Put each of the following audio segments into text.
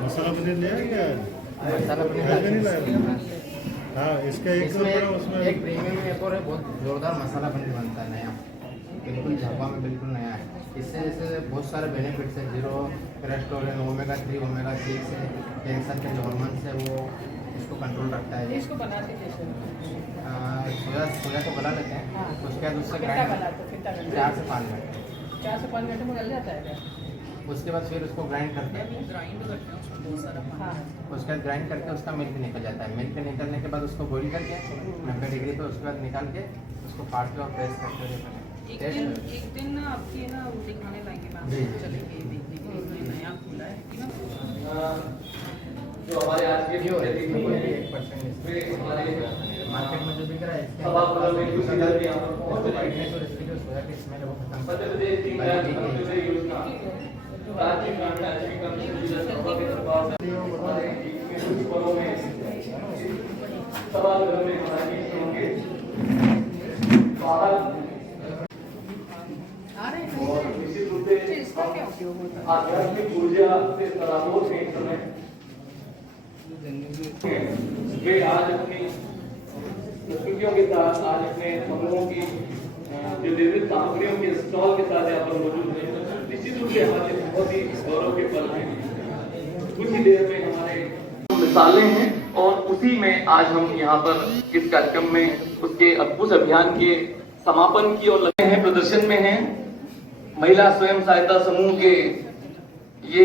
मसाला पनीर लिया क्या? मसाला पनीर नहीं लाया। हाँ, इसका एक उसमें एक प्रीमियम एक और है, बहुत जोरदार मसाला पनीर बनता है नया, बिल्कुल झाबा में बिल्कुल नया है। इससे जैसे बहुत सारे बेनिफिट्स हैं, जीरो कोलेस्ट्रॉल है, ओमेगा 3 ओमेगा 6 से कैंसर के जो हॉर्मोन्स है वो इसको कंट्रोल रखता है। इसको बनाते कैसे? सोया को बना लेते हैं, उसके बाद उससे कितना बनाते? कितना 4 से 5 घंटे 4 से 5 घंटे में गल जाता है क्या? उसके बाद फिर उसको ग्राइंड करते हैं, ग्राइंड करते हैं उसमें बहुत सारा पानी। उसके बाद ग्राइंड करके उसका मिल्क निकल जाता है। मिल्क निकलने के बाद उसको बॉईल करके 90 डिग्री पे उसके बाद निकाल के उसको काट के और प्रेस करके एक दिन ना आपकी ना वो दिखाने लाएंगे मैम, जी। चलेंगे देखने के लिए, नया खुला है कि ना। जो हमारे आज के जो है 1% मार्केट में जो बिक रहा है इसके सभा भवन में कुछ इधर भी यहाँ पर उसको पहुंच ब्राइटनेस और इसकी जो सोया की स्मेल है वो खत्म मध्य प्रदेश दीनदयाल अंत्योदय योजना राज्य ग्रामीण आजीविका मिशन 2016 के प्रभाव से हमारे कुछ पलों में सभा भवन में हमारे होंगे बाहर और निश्चित रूप से इसका क्या उपयोग होता है? आध्यात्मिक ऊर्जा से सराबोर हैं इस समय। वे आज अपनी प्रस्तुतियों के साथ, आज अपने समूहों की जो विविध सामग्रियों के स्टॉल के साथ यहाँ पर मौजूद हैं। निश्चित रूप से हमारे बहुत ही गौरव के पल हैं। कुछ ही देर में हमारे मिसालें हैं और उसी में आज हम यहाँ पर इस कार्यक्रम में उसके उस अभियान के समापन की ओर लगे हैं, प्रदर्शन में हैं। महिला स्वयं सहायता समूह के ये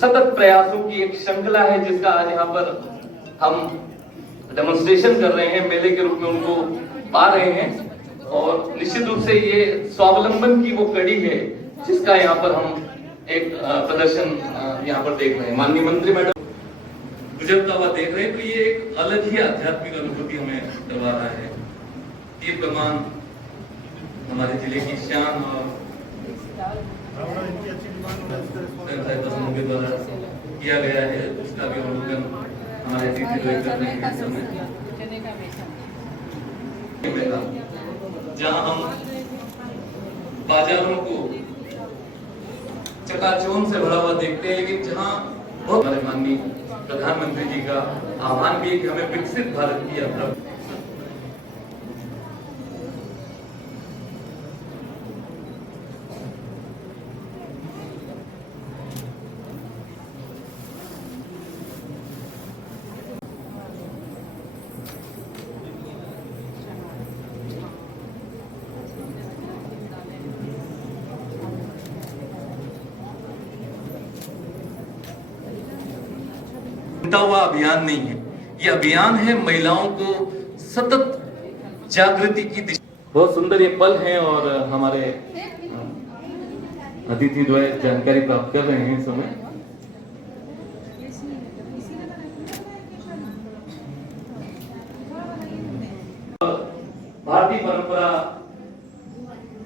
सतत प्रयासों की एक श्रृंखला है जिसका आज यहाँ पर हम डेमोन्स्ट्रेशन कर रहे हैं, मेले के रूप में उनको पा रहे हैं। और निश्चित रूप से ये स्वावलंबन की वो कड़ी है जिसका यहाँ पर हम एक प्रदर्शन यहाँ पर देख रहे हैं। माननीय मंत्री मैडम गुजरता हुआ देख रहे हैं, तो ये एक अलग ही आध्यात्मिक अनुभूति हमें करवा रहा है। ये प्रमाण हमारे जिले की शान और समूह के द्वारा किया गया है, उसका भी अवलोकन हमारे अतिथि कर रहे हैं इस समय। जहां हम बाजारों को चकाचौंध से भरा हुआ देखते हैं, लेकिन जहां बहुत हमारे माननीय प्रधानमंत्री जी का आह्वान भी है कि हमें विकसित भारत की यात्रा हुआ अभियान नहीं है, ये अभियान है महिलाओं को सतत जागृति की दिशा। बहुत सुंदर ये पल हैं और हमारे अतिथि द्वय जानकारी प्राप्त कर रहे हैं इस समय। भारतीय परंपरा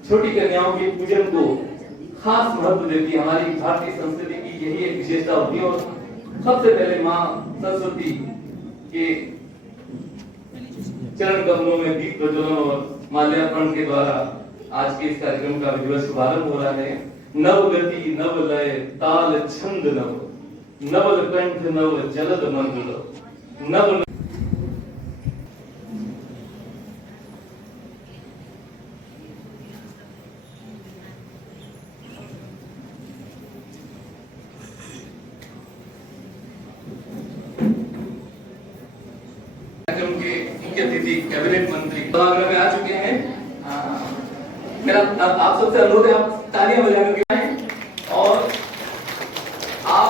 छोटी कन्याओं के पूजन को खास महत्व देती है। हमारी भारतीय संस्कृति की यही एक विशेषता होती है और सबसे पहले माँ सरस्वती के चरण कमलों में दीप प्रज्वलन और माल्यार्पण के द्वारा आज के इस कार्यक्रम का विधिवत शुभारंभ हो रहा है। नव गति नव लय ताल छंद नव, नवल कंठ नव जलद मंगल, नव मुख्य अतिथि जी कैबिनेट मंत्री सभागृह में आ चुके हैं। मेरा आप सबसे अनुरोध है आप तालियां बजा करके आए और आप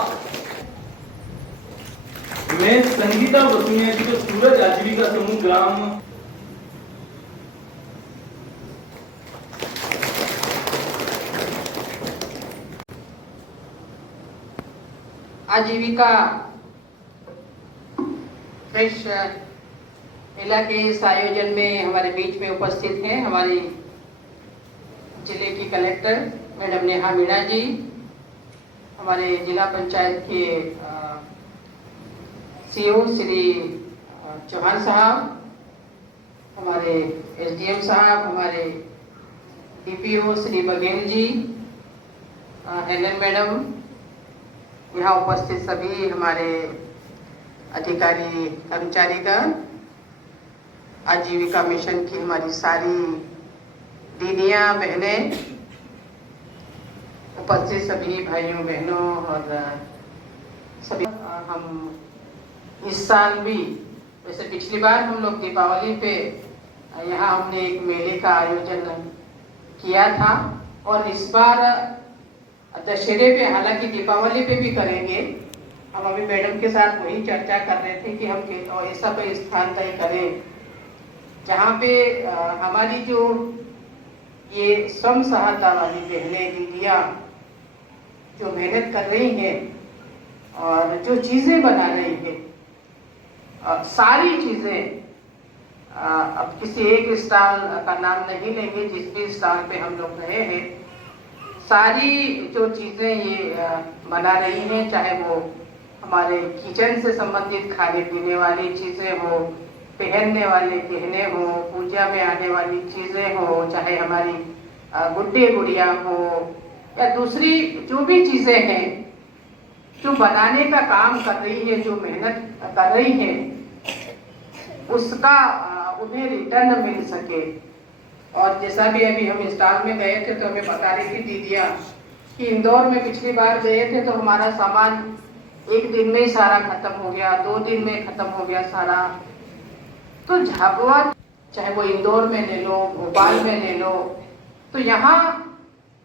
मैं संगीता वसुनिया जी को सूरज आजीविका समूह ग्राम आजीविका फ्रेश मेला के इस आयोजन में हमारे बीच में उपस्थित हैं हमारी जिले की कलेक्टर मैडम नेहा मीणा जी, हमारे जिला पंचायत के सीओ श्री चौहान साहब, हमारे एसडीएम साहब, हमारे DPO Shri Baghel ji, LN madam, यहाँ उपस्थित सभी हमारे अधिकारी कर्मचारीगण, आजीविका मिशन की हमारी सारी दीदियाँ बहनें, उपस्थित सभी भाइयों बहनों और सभी हम इस साल भी वैसे पिछली बार हम लोग दीपावली पे यहाँ हमने एक मेले का आयोजन किया था और इस बार दशहरे पे, हालांकि दीपावली पे भी करेंगे। हम अभी मैडम के साथ वही चर्चा कर रहे थे कि हम ऐसा कोई स्थान तय करें जहाँ पे हमारी जो ये स्वयं सहायता वाली बहनें दीदियाँ जो मेहनत कर रही हैं और जो चीज़ें बना रही हैं, सारी चीज़ें, अब किसी एक स्टॉल का नाम नहीं लेंगे, जिस भी स्टॉल पे हम लोग रहे हैं, सारी जो चीज़ें ये बना रही हैं, चाहे वो हमारे किचन से संबंधित खाने पीने वाली चीज़ें हो, पहनने वाले गहने हो, पूजा में आने वाली चीज़ें हो, चाहे हमारी गुड्डे गुड़िया हो या दूसरी जो भी चीज़ें हैं जो बनाने का काम कर रही है, जो मेहनत कर रही है, उसका उन्हें रिटर्न मिल सके। और जैसा भी अभी हम स्टॉल में गए थे तो हमें बता रही थी दीदियाँ कि इंदौर में पिछली बार गए थे तो हमारा सामान एक दिन में ही सारा खत्म हो गया, 2 दिन में खत्म हो गया सारा। तो झाबुआ, चाहे वो इंदौर में ले लो, भोपाल में ले लो, तो यहाँ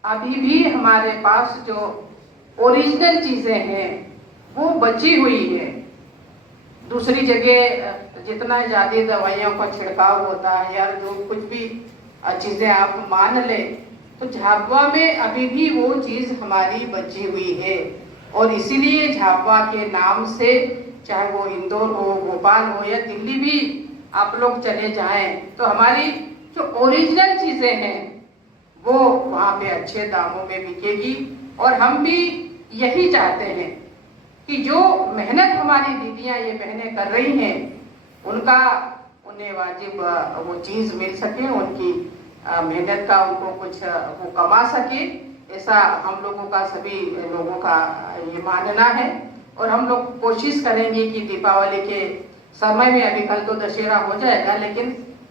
अभी भी हमारे पास जो ओरिजिनल चीज़ें हैं वो बची हुई है। दूसरी जगह जितना ज़्यादा दवाइयों का छिड़काव होता है या जो कुछ भी चीज़ें आप मान लें, तो झाबुआ में अभी भी वो चीज़ हमारी बची हुई है। और इसीलिए झाबुआ के नाम से, चाहे वो इंदौर हो, भोपाल हो या दिल्ली भी आप लोग चले जाएं, तो हमारी जो ओरिजिनल चीज़ें हैं वो वहाँ पे अच्छे दामों में बिकेगी। और हम भी यही चाहते हैं कि जो मेहनत हमारी दीदियाँ ये बहनें कर रही हैं, उन्हें वाजिब वो चीज़ मिल सके, उनकी मेहनत का उनको कुछ वो कमा सके, ऐसा हम लोगों का, सभी लोगों का ये मानना है। और हम लोग कोशिश करेंगे कि दीपावली के समय में, अभी कल तो दशहरा हो जाएगा, लेकिन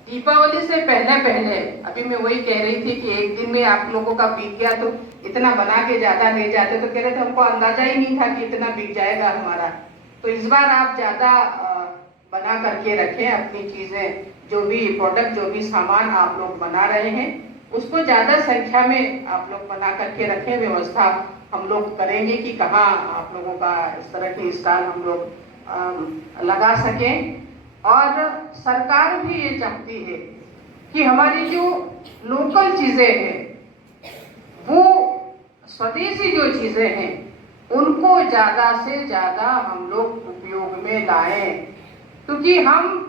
दीपावली से पहले अभी मैं वही कह रही थी कि एक दिन में आप लोगों का बिक गया तो इतना बना के ज़्यादा ले जाते, तो कह रहे थे हमको अंदाजा ही नहीं था कि इतना बिक जाएगा हमारा। तो इस बार आप ज़्यादा बना करके रखें अपनी चीज़ें, जो भी प्रोडक्ट, जो भी सामान आप लोग बना रहे हैं, उसको ज़्यादा संख्या में आप लोग बना करके रखें। व्यवस्था हम लोग करेंगे कि कहाँ आप लोगों का इस तरह की स्टॉल हम लोग लगा सकें। और सरकार भी ये चाहती है कि हमारी जो लोकल चीज़ें हैं, वो स्वदेशी जो चीज़ें हैं, उनको ज़्यादा से ज़्यादा हम लोग उपयोग में लाएं, क्योंकि हम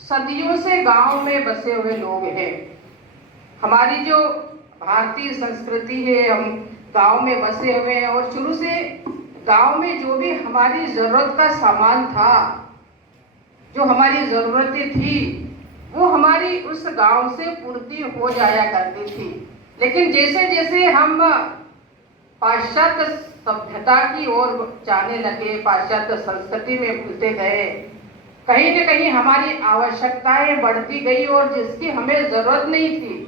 सदियों से गांव में बसे हुए लोग हैं। हमारी जो भारतीय संस्कृति है, हम गांव में बसे हुए हैं और शुरू से गांव में जो भी हमारी ज़रूरत का सामान था, जो हमारी ज़रूरतें थी, वो हमारी उस गांव से पूर्ति हो जाया करती थी। लेकिन जैसे जैसे हम पाश्चात्य सभ्यता की ओर जाने लगे, पाश्चात्य संस्कृति में घुसते गए, कहीं न कहीं हमारी आवश्यकताएं बढ़ती गई और जिसकी हमें ज़रूरत नहीं थी,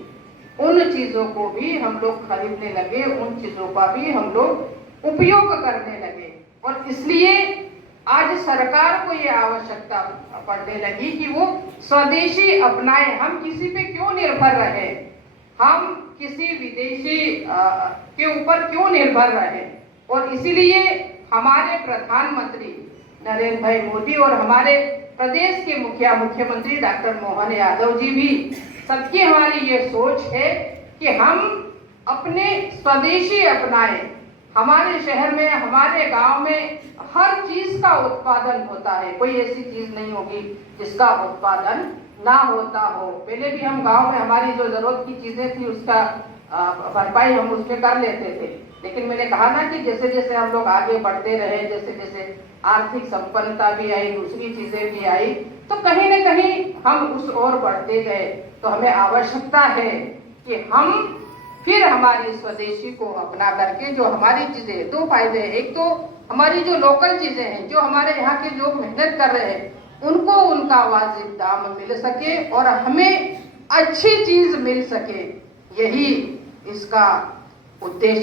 उन चीज़ों को भी हम लोग खरीदने लगे, उन चीज़ों का भी हम लोग उपयोग करने लगे। और इसलिए आज सरकार को ये आवश्यकता पड़ने लगी कि वो स्वदेशी अपनाए। हम किसी पे क्यों निर्भर रहे, हम किसी विदेशी के ऊपर क्यों निर्भर रहे। और इसीलिए हमारे प्रधानमंत्री नरेंद्र भाई मोदी और हमारे प्रदेश के मुख्यमंत्री डॉक्टर मोहन यादव जी भी, सबकी हमारी ये सोच है कि हम अपने स्वदेशी अपनाएं। हमारे शहर में, हमारे गांव में हर चीज का उत्पादन होता है, कोई ऐसी चीज नहीं होगी जिसका उत्पादन ना होता हो। पहले भी हम गांव में हमारी जो जरूरत की चीजें थी उसका भरपाई हम उसमें कर लेते थे, लेकिन मैंने कहा ना कि जैसे जैसे हम लोग आगे बढ़ते रहे, जैसे जैसे आर्थिक संपन्नता भी आई, दूसरी चीजें भी आई, तो कहीं न कहीं हम उस ओर बढ़ते गए। तो हमें आवश्यकता है कि हम फिर हमारी स्वदेशी को अपना करके जो हमारी चीजें, दो फायदे हैं। एक तो हमारी जो लोकल चीजें हैं, जो हमारे यहाँ के लोग मेहनत कर रहे हैं, उनको उनका वाजिब दाम मिल सके और हमें अच्छी चीज मिल सके, यही इसका उद्देश्य।